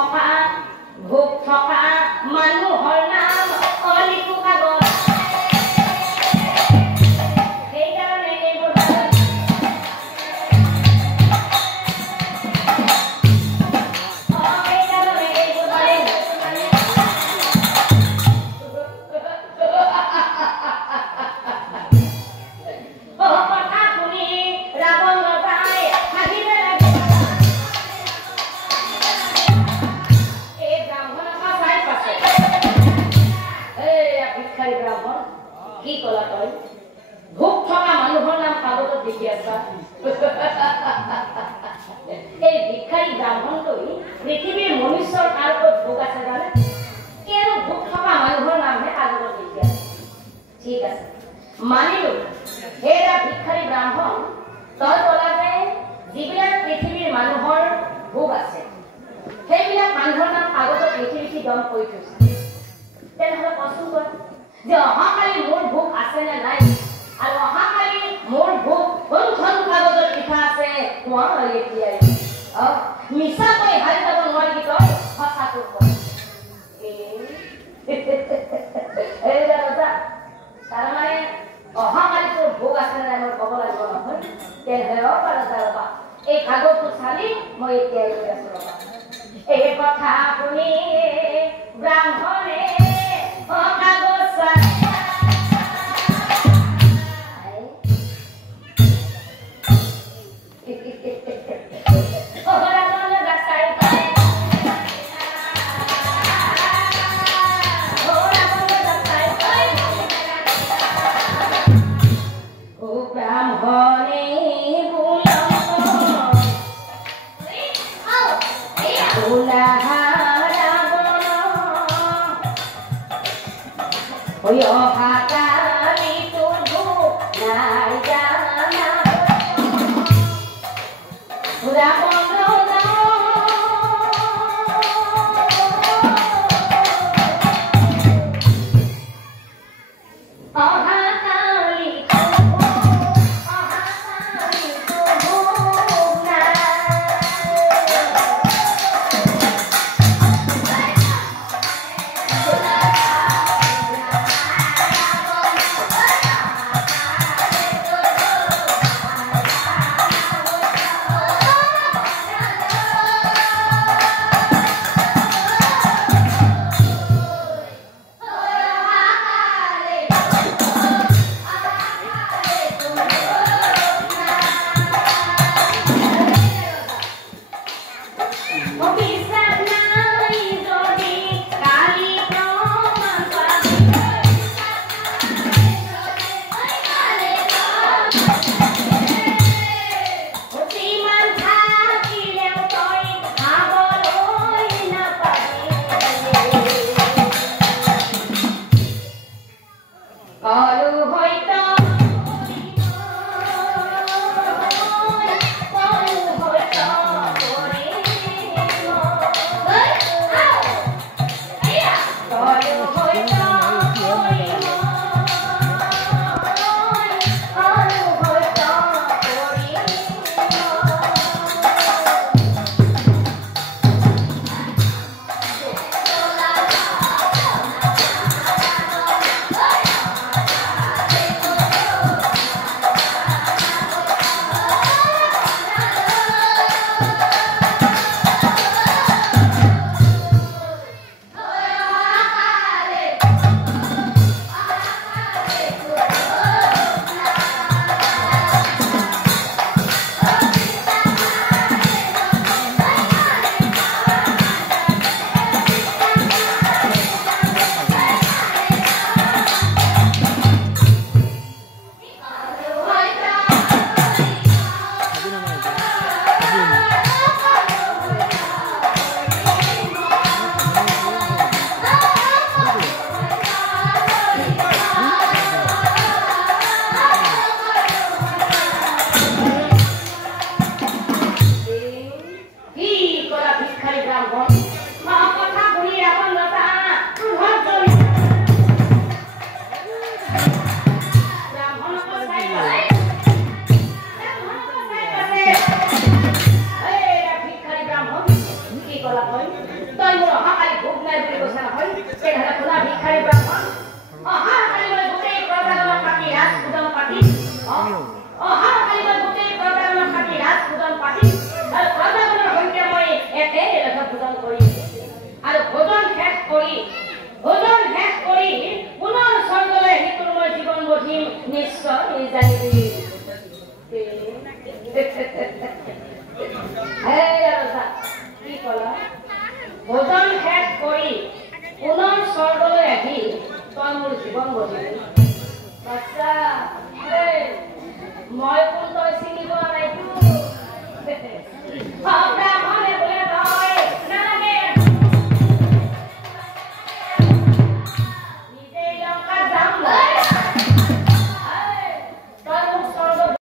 থকা ভোগ থকা মানুহৰ নাম অলিকু কাগজ সেইকাৰণে এইবোৰ কি কলা তই ভোগ থকা মানুহৰ নাম কাগজত লিখি আছা এই ভিক্ষাৰী ব্ৰাহ্মণটোই পৃথিৱীৰ মনুষ্যৰ কাৰ ওপৰত ভোগ আছে জানে কেৱল ভোগ থকা মানুহৰ নামহে কাগজত লিখি আছে ঠিক আছে মানিলো হেৰা ভিক্ষাৰী ব্ৰাহ্মণ তই কলা যে যিবিলাক পৃথিৱীৰ মানুহৰ ভোগ আছে সেইবিলাক মানুহৰ নাম কাগজত লিখি লিখি দম কৰি থৈছে তেনেহ'লে কচোন তই যে অহাকালি মোৰ ভোগ আছে নে নাই আৰু অহাকালি মোৰ ভোগ কোনখন কাগজত লিখা আছে কোৱা এতিয়াই মিছা কৈ হাৰি যাব নোৱাৰিবি তই সঁচাটো ক তাৰমানে অহাকালি তোৰ ভোগ আছে নে নাই মই ক'ব লাগিব নহয় তেনেহ'লে ৰবা এই কাগজটো চালি মই এতিয়াই কৈ আছো ৰবা এই কথা শুনি ব্ৰাহ্মণে কাগজ এই জানিবি কি কলা ভোজন শেষ কৰি পুনৰ স্বৰ্গলৈ আহি তই মোৰ জীৱন বজিলি বাচ্চা